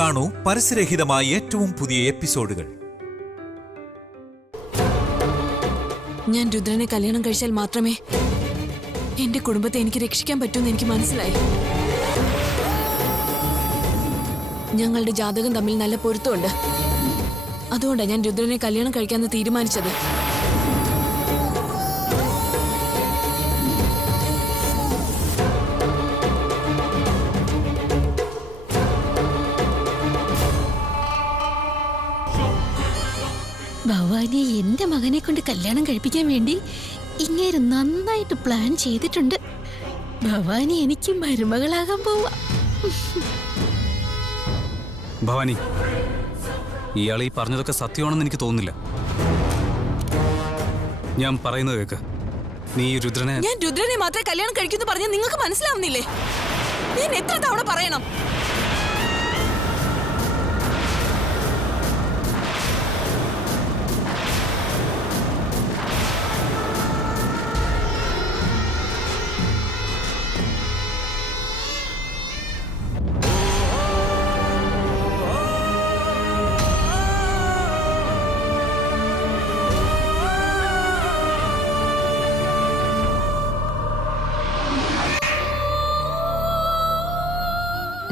കാണൂ പരസ്യരഹിതമായ ഏറ്റവും പുതിയ എപ്പിസോഡുകൾ. ഞാൻ രുദ്രനെ കല്യാണം കഴിച്ചാൽ മാത്രമേ എന്റെ കുടുംബത്തെ എനിക്ക് രക്ഷിക്കാൻ പറ്റൂന്ന് എനിക്ക് മനസ്സിലായി. ഞങ്ങളുടെ ജാതകം തമ്മിൽ നല്ല പൊരുത്തമുണ്ട്. അതുകൊണ്ടാണ് ഞാൻ രുദ്രനെ കല്യാണം കഴിക്കാമെന്ന് തീരുമാനിച്ചത്. ഭവാനിയെ എന്റെ മകനെ കൊണ്ട് കല്യാണം കഴിപ്പിക്കാൻ വേണ്ടി ഇങ്ങേര് നന്നായിട്ട് പ്ലാൻ ചെയ്തിട്ടുണ്ട്. ഭവാനി എനിക്ക് മരുമകളാകാൻ പോവാ. ഭവാനി, ഇയാൾ ഈ പറഞ്ഞതൊക്കെ സത്യമാണെന്ന് എനിക്ക് തോന്നുന്നില്ല. ഞാൻ പറയുന്നത് കേക്ക്. നീ രുദ്രനെ... ഞാൻ രുദ്രനെ മാത്രമേ കല്യാണം കഴിക്കുന്നു പറഞ്ഞ നിങ്ങൾക്ക് മനസ്സിലാവുന്നില്ലേ? ഞാൻ എത്ര തവണ പറയണം?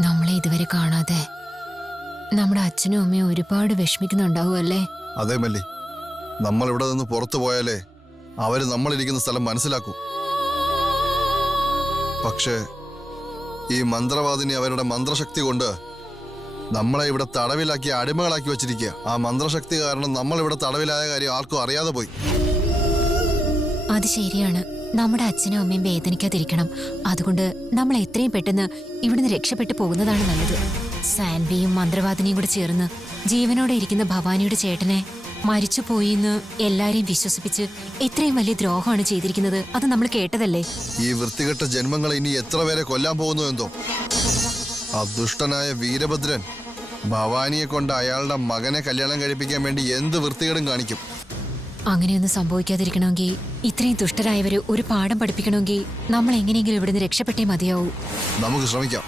നമ്മളെ ഇതുവരെ കാണാതെ നമ്മുടെ അച്ഛനും അമ്മയും ഒരുപാട് വിഷമിക്കുന്നുണ്ടാവുമല്ലേ? അതേ മല്ലി, നമ്മൾ ഇവിടെ നിന്ന് പുറത്തു പോയാലേ അവര് നമ്മളിരിക്കുന്ന സ്ഥലം മനസ്സിലാക്കൂ. പക്ഷേ ഈ മന്ത്രവാദിനി അവരുടെ മന്ത്രശക്തി കൊണ്ട് നമ്മളെ ഇവിടെ തടവിലാക്കി അടിമകളാക്കി വെച്ചിരിക്കുക. ആ മന്ത്രശക്തി കാരണം നമ്മൾ ഇവിടെ തടവിലായ കാര്യം ആർക്കും അറിയാതെ പോയി. അത് ശരിയാണ്. നമ്മുടെ അച്ഛനും അമ്മയും വേദനിക്കാതിരിക്കണം. അതുകൊണ്ട് നമ്മൾ എത്രയും പെട്ടെന്ന് ഇവിടുന്ന് രക്ഷപ്പെട്ടു പോകുന്നതാണ് നല്ലത്. സാൻവിയും മന്ത്രവാദിനിയും കൂടെ ചേർന്ന് ജീവനോടെ ഇരിക്കുന്ന ഭവാനിയുടെ ചേട്ടനെ മരിച്ചുപോയിന്ന് എല്ലാരെയും വിശ്വസിപ്പിച്ച് എത്രയും വലിയ ദ്രോഹമാണ് ചെയ്തിരിക്കുന്നത്. അത് നമ്മൾ കേട്ടതല്ലേ? ഈ വൃത്തികെട്ട ജന്മങ്ങളെ ഇനി എത്ര പേരെ കൊല്ലാൻ പോകുന്നു എന്തോ. ആ ദുഷ്ടനായ വീരഭദ്രൻ ഭവാനിയെ കൊണ്ട് അയാളുടെ മകനെ കല്യാണം കഴിപ്പിക്കാൻ വേണ്ടി എന്ത് വൃത്തികേടും കാണിക്കും. അങ്ങനെയൊന്നും സംഭവിക്കാതിരിക്കണമെങ്കിൽ, ഇത്രയും ദുഷ്ടരായവര് ഒരു പാഠം പഠിപ്പിക്കണമെങ്കിൽ നമ്മൾ എങ്ങനെയെങ്കിലും ഇവിടുന്ന് രക്ഷപ്പെട്ടേ മതിയാവൂ. നമുക്ക് ശ്രമിക്കാം.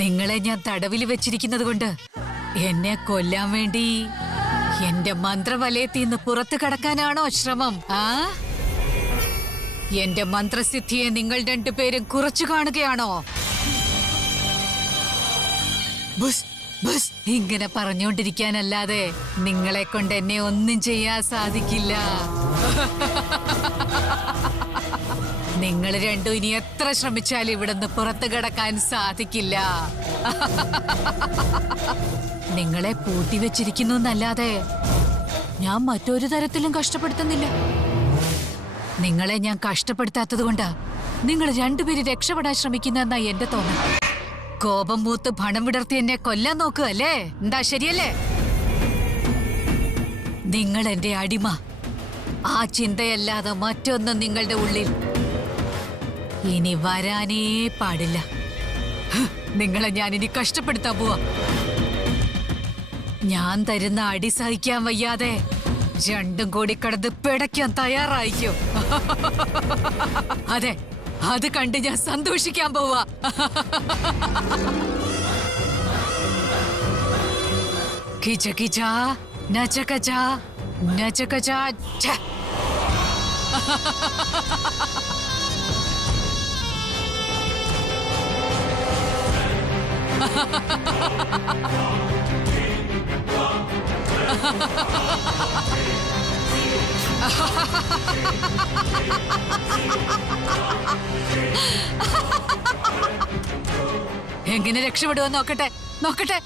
നിങ്ങളെ ഞാൻ തടവിൽ വെച്ചിരിക്കുന്നത് കൊണ്ട് എന്നെ കൊല്ലാൻ വേണ്ടി എന്റെ മന്ത്രവലയത്തിൽ നിന്ന് പുറത്തു കടക്കാനാണോ ശ്രമം? എന്റെ മന്ത്രസിദ്ധിയെ നിങ്ങൾ രണ്ടുപേരും കുറച്ചു കാണുകയാണോ? ഇങ്ങനെ പറഞ്ഞുകൊണ്ടിരിക്കാനല്ലാതെ നിങ്ങളെ കൊണ്ട് എന്നെ ഒന്നും ചെയ്യാൻ സാധിക്കില്ല. നിങ്ങൾ രണ്ടും ഇനി എത്ര ശ്രമിച്ചാലും ഇവിടുന്ന് പുറത്തു കിടക്കാൻ സാധിക്കില്ല. നിങ്ങളെ പൂട്ടിവെച്ചിരിക്കുന്നു എന്നല്ലാതെ ഞാൻ മറ്റൊരു തരത്തിലും കഷ്ടപ്പെടുത്തുന്നില്ല. നിങ്ങളെ ഞാൻ കഷ്ടപ്പെടുത്താത്തത് കൊണ്ടാ നിങ്ങൾ രണ്ടുപേരും രക്ഷപ്പെടാൻ ശ്രമിക്കുന്നതെന്നാ എന്റെ തോന്നൽ. കോപം മൂത്ത് ഭണം വിടർത്തി എന്നെ കൊല്ലാൻ നോക്കുകയല്ലേ? എന്താ ശരിയല്ലേ? നിങ്ങൾ എന്റെ അടിമ. ആ ചിന്തയല്ലാതെ മറ്റൊന്നും നിങ്ങളുടെ ഉള്ളിൽ ഇനി വരാനേ പാടില്ല. നിങ്ങളെ ഞാൻ ഇനി കഷ്ടപ്പെടുത്താൻ പോവാ. ഞാൻ തരുന്ന അടി സഹിക്കാൻ വയ്യാതെ രണ്ടും കൂടി കടന്ന് പിടയ്ക്കാൻ തയ്യാറായിക്കോ? അതെ, അത് കണ്ട് ഞാൻ സന്തോഷിക്കാൻ പോവാ. കിച്ച കിച്ച നച്ചകച്ച നച്ചകച്ച. എങ്ങനെ രക്ഷപ്പെടുവോ നോക്കട്ടെ, നോക്കട്ടെ.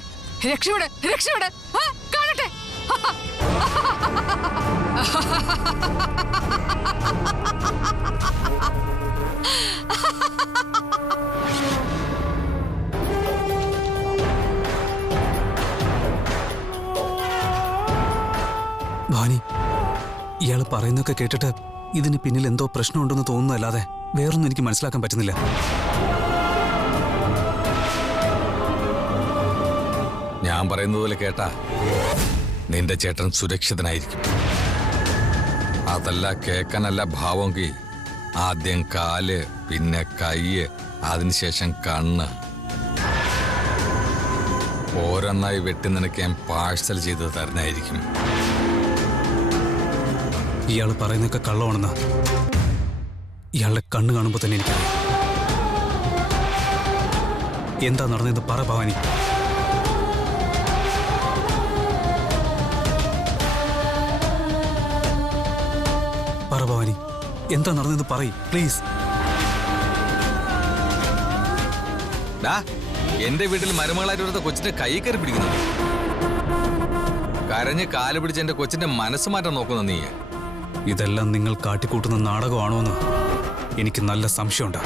രക്ഷപ്പെട്, രക്ഷപ്പെട്, കാണട്ടെ. പറയുന്നൊക്കെ കേട്ടിട്ട് ഇതിന് പിന്നിൽ എന്തോ പ്രശ്നമുണ്ടെന്ന് തോന്നുന്നതല്ലാതെ വേറൊന്നും എനിക്ക് മനസ്സിലാക്കാൻ പറ്റുന്നില്ല. ഞാൻ പറയുന്നത് പോലെ കേട്ടാ നിന്റെ ചേട്ടൻ സുരക്ഷിതനായിരിക്കും. അതല്ല കേൾക്കാനല്ല ഭാവമെങ്കിൽ ആദ്യം കാല്, പിന്നെ കൈയ്യ്, അതിനുശേഷം കണ്ണ് ഓരോന്നായി വെട്ടി നിനക്ക് ഞാൻ പാഴ്സൽ ചെയ്ത് തരുന്നതായിരിക്കും. ഇയാൾ പറയുന്നൊക്കെ കള്ളമാണെന്ന് ഇയാളുടെ കണ്ണ് കാണുമ്പോൾ തന്നെ എനിക്കറിയാം. എന്താ നടന്നത് പറ ഭവാനി. പറ ഭവാനി, എന്താ നടന്നത് പറയ് പ്ലീസ്. എന്റെ വീട്ടിൽ മരുമകളായിട്ട് വരുന്ന കൊച്ചിന്റെ കൈ കയറി പിടിക്കുന്നു. കരഞ്ഞ് കാല് പിടിച്ച് എന്റെ കൊച്ചിന്റെ മനസ്സ് മാറ്റാൻ നോക്കുന്ന നീ. ഇതെല്ലാം നിങ്ങൾ കാട്ടിക്കൂട്ടുന്ന നാടകമാണോ എന്ന് എനിക്ക് നല്ല സംശയമുണ്ട്.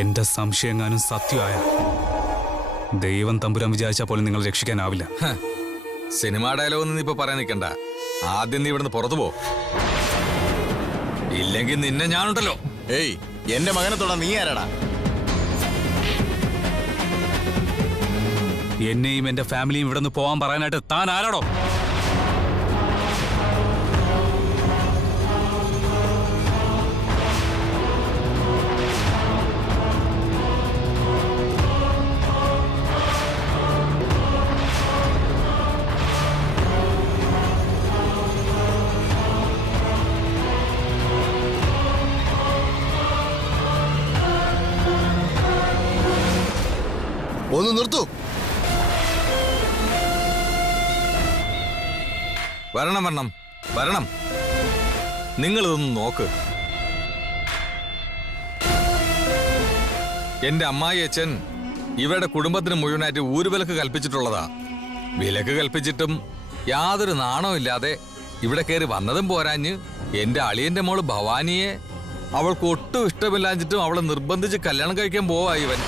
എന്റെ സംശയങ്ങാനും സത്യമായ ദൈവം തമ്പുരാൻ വിചാരിച്ചാൽ പോലും നിങ്ങൾ രക്ഷിക്കാനാവില്ല. സിനിമാ ഡയലോഗ് ഒന്നും നീ ഇപ്പൊ പറയാൻ നിൽക്കണ്ട. ആദ്യം നീ ഇവിടുന്ന് പുറത്തു പോ, ഇല്ലെങ്കിൽ നിന്നെ ഞാനുണ്ടല്ലോ. ഏയ്, എന്റെ മകനെ തൊടാ നീ ആരാടാ? എന്നെയും എന്റെ ഫാമിലിയും ഇവിടെ നിന്ന് പോകാൻ പറയാനായിട്ട് താൻ ആരാടോ? ഒന്ന് നിർത്തൂ. വരണം വരണം വരണം. നിങ്ങളിതൊന്ന് നോക്ക്. എന്റെ അമ്മായി അച്ഛൻ ഇവരുടെ കുടുംബത്തിന് മുഴുവനായിട്ട് ഊരുവിലക്ക് കൽപ്പിച്ചിട്ടുള്ളതാ. വിലക്ക് കൽപ്പിച്ചിട്ടും യാതൊരു നാണവും ഇല്ലാതെ ഇവിടെ കയറി വന്നതും പോരാഞ്ഞ് എന്റെ അളിയന്റെ മോള് ഭവാനിയെ അവൾക്ക് ഒട്ടും ഇഷ്ടമില്ലാഞ്ഞിട്ടും അവളെ നിർബന്ധിച്ച് കല്യാണം കഴിക്കാൻ പോവാ ഇവൻ.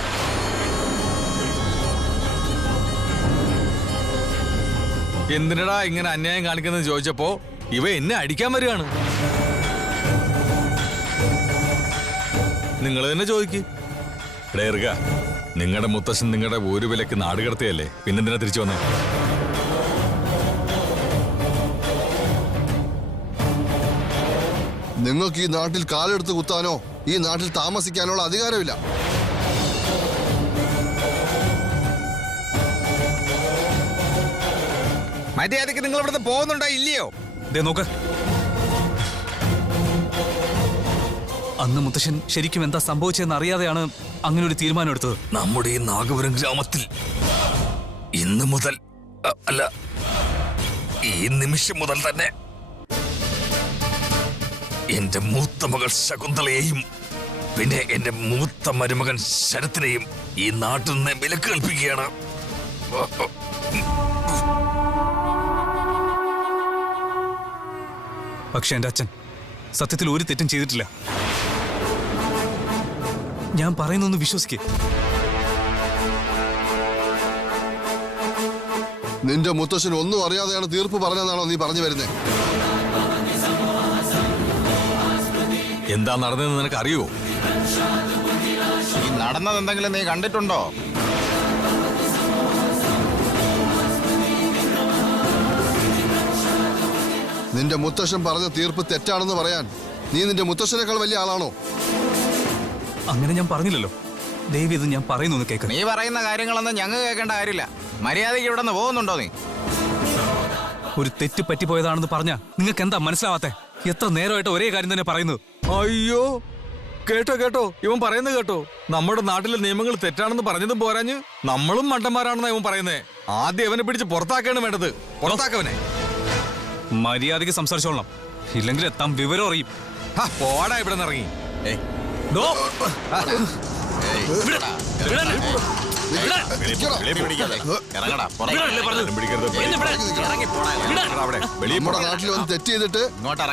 എന്തിനടാ ഇങ്ങനെ അന്യായം കാണിക്കുന്നത് ചോദിച്ചപ്പോ ഇവ എന്നെ അടിക്കാൻ വരികയാണ്. നിങ്ങൾ തന്നെ ചോദിക്ക്. ഡേറുക, നിങ്ങളുടെ മുത്തശ്ശൻ നിങ്ങളുടെ ഒരു വിലക്ക് നാട് കടത്തിയല്ലേ, പിന്നെന്തിനാ തിരിച്ചു വന്നേ? നിങ്ങൾക്ക് ഈ നാട്ടിൽ കാലെടുത്ത് കുത്താനോ ഈ നാട്ടിൽ താമസിക്കാനുള്ള അധികാരമില്ല. മര്യാദക്ക് നിങ്ങൾ ഇവിടുന്ന് പോകുന്നുണ്ടോ ഇല്ലയോ? നോക്ക്, അന്ന് മുത്തശ്ശൻ ശരിക്കും എന്താ സംഭവിച്ചതെന്ന് അറിയാതെയാണ് അങ്ങനെ ഒരു തീരുമാനം എടുത്തത്. നമ്മുടെ ഈ നാഗപുരം ഗ്രാമത്തിൽ ഇന്ന് മുതൽ അല്ല, ഈ നിമിഷം മുതൽ തന്നെ എന്റെ മൂത്ത മകൾ ശകുന്തളയെയും പിന്നെ എന്റെ മൂത്ത മരുമകൻ ശരത്തിനെയും ഈ നാട്ടിൽ നിന്ന് വിലക്ക് കൽപ്പിക്കുകയാണ്. പക്ഷെ എന്റെ അച്ഛൻ സത്യത്തിൽ ഒരു തെറ്റും ചെയ്തിട്ടില്ല. ഞാൻ പറയുന്നൊന്ന് വിശ്വസിക്കേ. നിന്റെ മുത്തശ്ശൻ ഒന്നും അറിയാതെയാണ് തീർപ്പ് പറഞ്ഞതെന്നാണോ നീ പറഞ്ഞു വരുന്നേ? എന്താ നടന്നതെന്ന് നിനക്ക് അറിയുമോ? ഈ നടന്നത് എന്തെങ്കിലും നീ കണ്ടിട്ടുണ്ടോ? നിന്റെ മുത്തശ്ശൻ പറഞ്ഞ തീർപ്പ് തെറ്റാണെന്ന് പറയാൻ നീ നിന്റെ മുത്തശ്ശനേക്കാൾ വലിയ ആളാണോ? അങ്ങനെ ഞാൻ പറഞ്ഞില്ലല്ലോ. ദയവ് ഇത് ഞാൻ പറയുന്നു കേക്ക്. നീ പറയുന്ന കാര്യങ്ങളൊന്നും ഞങ്ങൾ കേൾക്കേണ്ട കാര്യമില്ല. മര്യാദയ്ക്ക് ഇവിടെ നിന്ന് പോകുന്നുണ്ടോ നീ? ഒരു തെറ്റ് പറ്റിപ്പോയതാണെന്ന് പറഞ്ഞാ നിങ്ങൾക്ക് എന്താ മനസ്സിലാവാത്തെ? എത്ര നേരമായിട്ട് ഒരേ കാര്യം തന്നെ പറയുന്നത്. അയ്യോ, കേട്ടോ കേട്ടോ, ഇവൻ പറയുന്നത് കേട്ടോ. നമ്മുടെ നാട്ടിലെ നിയമങ്ങൾ തെറ്റാണെന്ന് പറഞ്ഞതും പോരാഞ്ഞ് നമ്മളും മണ്ടന്മാരാണെന്നാ ഇവൻ പറയുന്നേ. ആദ്യം അവനെ പിടിച്ച് പുറത്താക്കാണ് വേണ്ടത്. പുറത്താക്കവനെ. മര്യാദയ്ക്ക് സംസാരിച്ചോളണം, ഇല്ലെങ്കിൽ എത്താൻ വിവരം അറിയും. പോടാ ഇവിടെ നിന്ന് ഇറങ്ങി. ഇറങ്ങടാ നമ്മുടെ നാട്ടിൽ വന്ന് തെറ്റ് ചെയ്തിട്ട്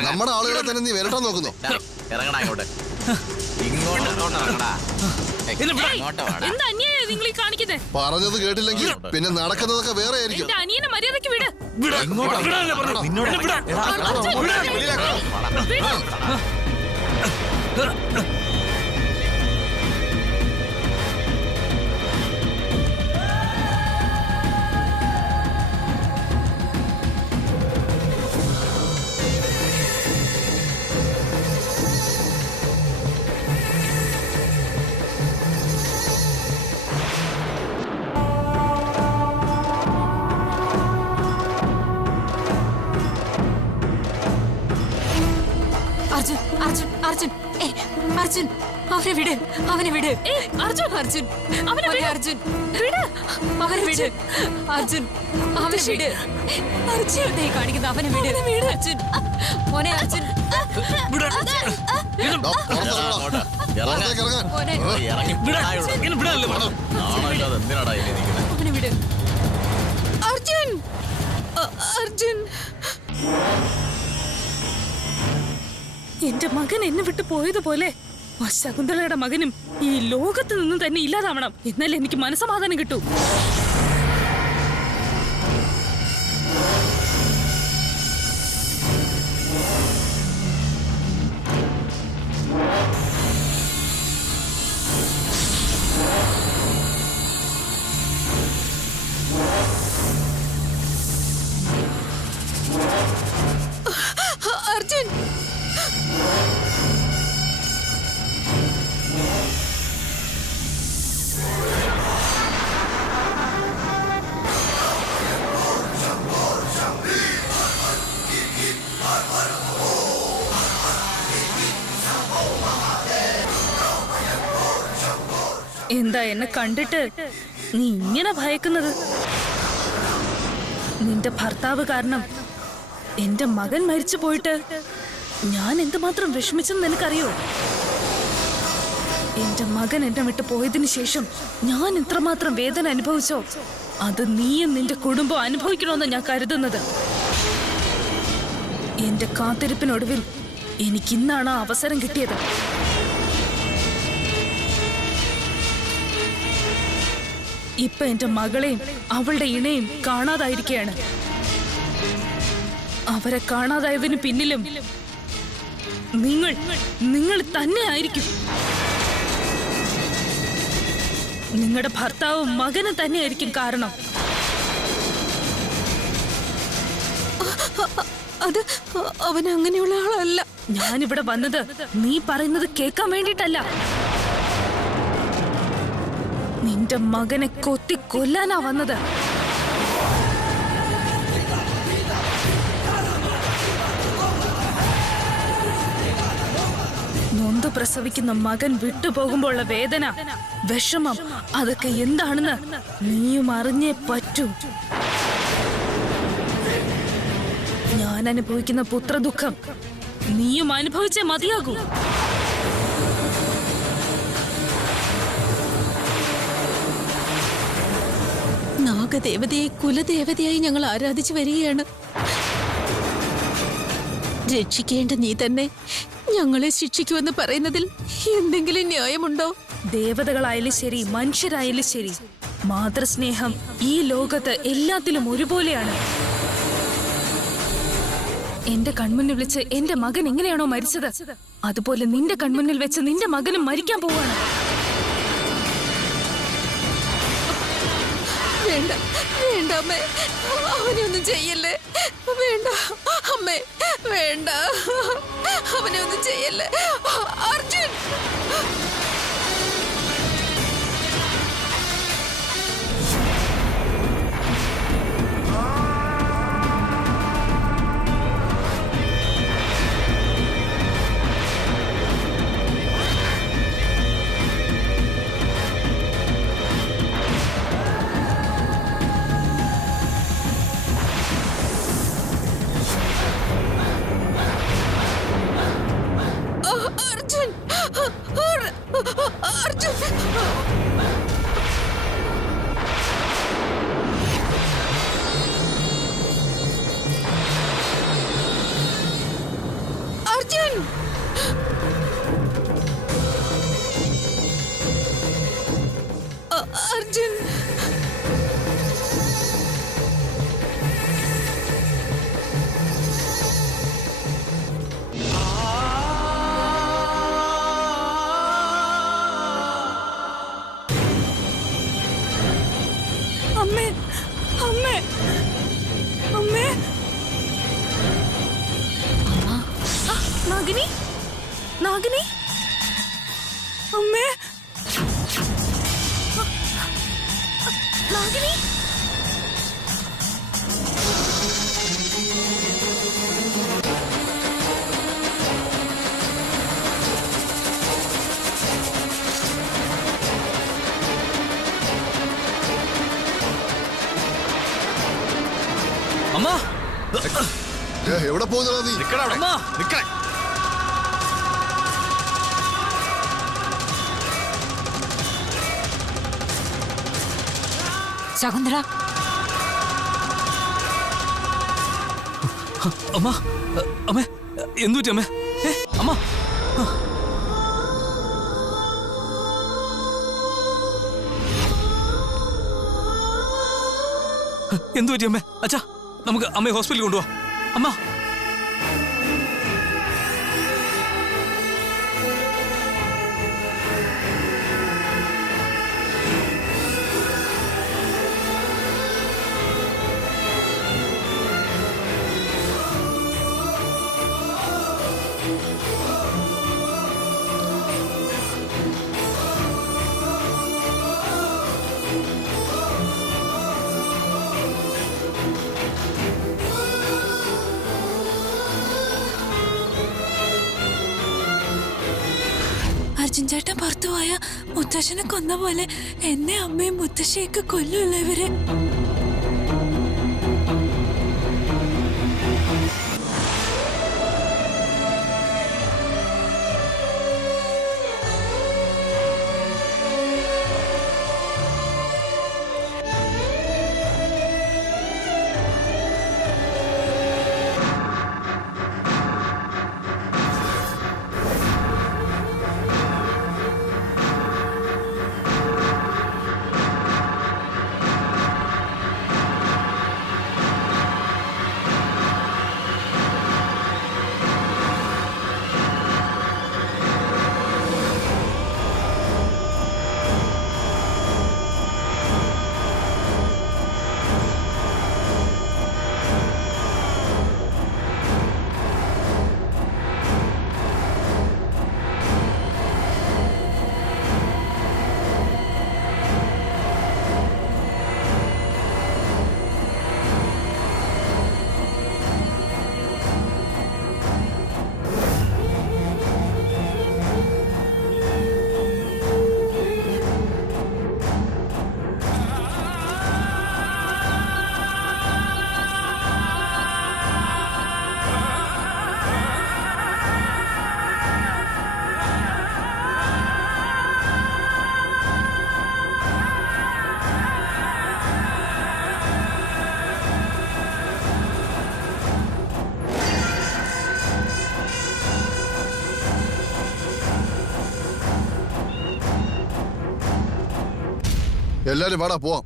നമ്മുടെ ആളുകളെ തന്നെ നീ വരട്ടാൻ നോക്കുന്നു. ഇറങ്ങടാ ഇങ്ങോട്ട് ഇറങ്ങടാ. എന്താ അന്യായം നിങ്ങൾ ഈ കാണിക്കുന്നേ? പറഞ്ഞത് കേട്ടില്ലെങ്കിൽ പിന്നെ നടക്കുന്നതൊക്കെ വേറെ ആയിരിക്കും. എന്റെ അനിയനെ മര്യാദയ്ക്ക് വിട്. അർജുൻ അർജുൻ അർജുൻ അർജുൻ അവനെ വിട്, അവനെ വിട്. അർജുൻ അർജുൻ അവനെ വിട്. അർജുൻ വിട്, അവനെ വിട്. അർജുൻ അവനെ വിട്. അർജുൻ കാണിക്കുന്ന അവനെ വിട്. അർജുൻ മോനെ അർജുൻ അവനെ വിട്. അർജുൻ അർജുൻ എന്റെ മകൻ എന്നെ വിട്ടു പോയതുപോലെ ആ ശകുന്തളയുടെ മകനും ഈ ലോകത്ത് നിന്നും തന്നെ ഇല്ലാതാവണം. എന്നാലേ എനിക്ക് മനസ്സമാധാനം കിട്ടൂ. അർജുൻ എന്താ എന്നെ കണ്ടിട്ട് നീ ഇങ്ങനെ ഭയക്കുന്നത്? നിന്റെ ഭർത്താവ് കാരണം എന്റെ മകൻ മരിച്ചു പോയിട്ട് ഞാൻ എന്തുമാത്രം വിഷമിച്ചെന്ന് നിനക്കറിയോ? എന്റെ മകൻ എന്നെ വിട്ട് പോയതിനു ശേഷം ഞാൻ എത്രമാത്രം വേദന അനുഭവിച്ചോ അത് നീയും നിന്റെ കുടുംബം അനുഭവിക്കണമെന്ന് ഞാൻ കരുതുന്നത്. എന്റെ കാത്തിരിപ്പിനൊടുവിൽ എനിക്കിന്നാണ് ആ അവസരം കിട്ടിയത്. ഇപ്പൊ എന്റെ മകളെയും അവളുടെ ഇണയും കാണാതായിരിക്കുകയാണ്. അവരെ കാണാതായതിനു പിന്നിലും നിങ്ങൾ തന്നെ ആയിരിക്കും. നിങ്ങളുടെ ഭർത്താവും മകനും തന്നെയായിരിക്കും കാരണം. അത് അവൻ അങ്ങനെയുള്ള ആളല്ല. ഞാനിവിടെ വന്നത് നീ പറയുന്നത് കേൾക്കാൻ വേണ്ടിട്ടല്ല. നിന്റെ മകനെ കൊത്തി കൊല്ലാനാ വന്നത്. നൊന്ത് പ്രസവിക്കുന്ന മകൻ വിട്ടുപോകുമ്പോഴുള്ള വേദന, വിഷമം, അതൊക്കെ എന്താണെന്ന് നീയും അറിഞ്ഞേ പറ്റൂ. ഞാൻ അനുഭവിക്കുന്ന പുത്രദുഃഖം നീയും അനുഭവിച്ചേ മതിയാകൂ. നാഗദേവതയെ കുലദേവതയായി ഞങ്ങൾ ആരാധിച്ചു വരികയാണ്. രക്ഷിക്കേണ്ട നീ തന്നെ ഞങ്ങളെ ശിക്ഷിക്കുമെന്ന് പറയുന്നതിൽ എന്തെങ്കിലും ന്യായമുണ്ടോ? ദേവതകളായാലും ശരി, മനുഷ്യരായാലും ശരി, മാതൃസ്നേഹം ഈ ലോകത്ത് എല്ലാത്തിലും ഒരുപോലെയാണ്. എന്റെ കൺമുന്നിൽ വെച്ച് എന്റെ മകൻ എങ്ങനെയാണോ മരിച്ചത്, അതുപോലെ നിന്റെ കൺമുന്നിൽ വെച്ച് നിന്റെ മകനും മരിക്കാൻ പോവാണ്. വേണ്ട വേണ്ട അമ്മേ, അവനെ ഒന്നും ചെയ്യല്ലേ. വേണ്ട അമ്മേ, വേണ്ട, അവനെ ഒന്നും ചെയ്യല്ലേ. അർജുൻ അർജുൻ. അമ്മേ, അമ്മേ, അമ്മേ. നാഗിനി, നാഗിനി, അമ്മേ, നാഗിനി. അമ്മ, എവിടെ പോകുന്നതാ നീ? നിക്കടാ അവിടെ. അമ്മ. നിക്കണേ. ശകുന്തള, അമ്മ, അമ്മേ, എന്തുപറ്റി അമ്മേ? അമ്മ, എന്തുപറ്റി അമ്മേ? അച്ഛാ, നമുക്ക് അമ്മയെ ഹോസ്പിറ്റലിൽ കൊണ്ടുപോവാ. അമ്മ, അർജുൻ ചേട്ടൻ പുറത്തു പോയ മുത്തശ്ശനെ കൊന്ന പോലെ എന്നെ അമ്മയും മുത്തശ്ശിയൊക്കെ കൊല്ലൂല്ല ഇവര്. എല്ലാരും വാടാ പോവാം.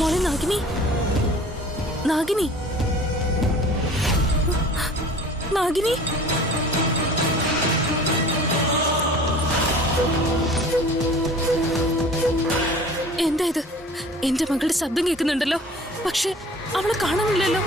മോളെ നാഗിനി, നാഗിനി, നാഗിനി. എന്താ ഇത്? എന്റെ മകളുടെ ശബ്ദം കേൾക്കുന്നുണ്ടല്ലോ, പക്ഷെ അവളെ കാണുന്നില്ലല്ലോ.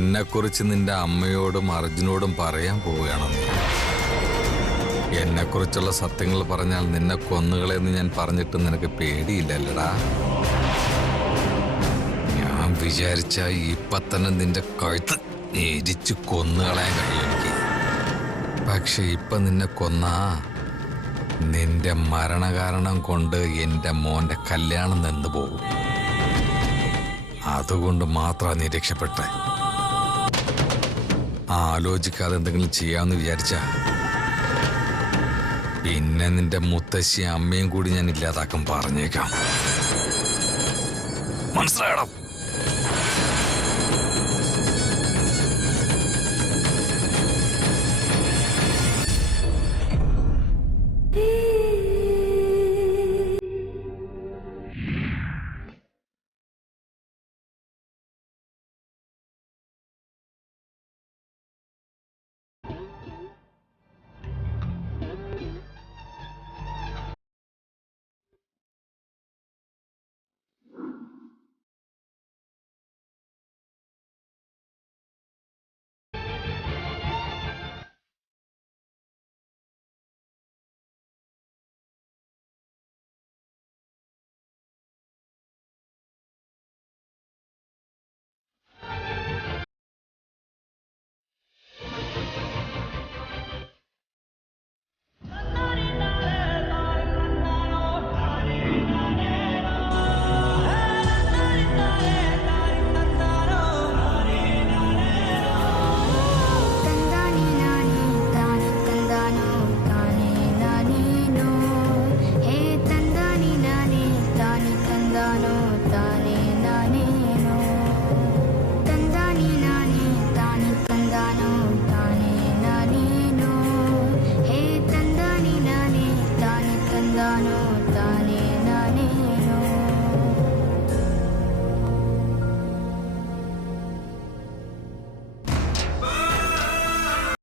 എന്നെക്കുറിച്ച് നിന്റെ അമ്മയോടും അർജുനോടും പറയാൻ പോവുകയാണെന്ന്. എന്നെക്കുറിച്ചുള്ള സത്യങ്ങൾ പറഞ്ഞാൽ നിന്നെ കൊന്നുകളെന്ന് ഞാൻ പറഞ്ഞിട്ട് നിനക്ക് പേടിയില്ലല്ലടാ. ഞാൻ വിചാരിച്ച ഇപ്പൊ തന്നെ നിന്റെ കഴുത്ത് എരിച്ച് കൊന്നുകളയാൻ കഴിയും എനിക്ക്. പക്ഷെ ഇപ്പൊ നിന്നെ കൊന്നാ നിന്റെ മരണകാരണം കൊണ്ട് എൻ്റെ മോന്റെ കല്യാണം നിന്ന് പോകും. അതുകൊണ്ട് മാത്രമാണ് നീ രക്ഷപ്പെട്ടെ. ആലോചിക്കാതെ എന്തെങ്കിലും ചെയ്യാമെന്ന് വിചാരിച്ച പിന്നെ നിന്റെ മുത്തശ്ശി അമ്മയും കൂടി ഞാൻ ഇല്ലാതാക്കാൻ പറഞ്ഞേക്കാം. മനസ്സിലായണം?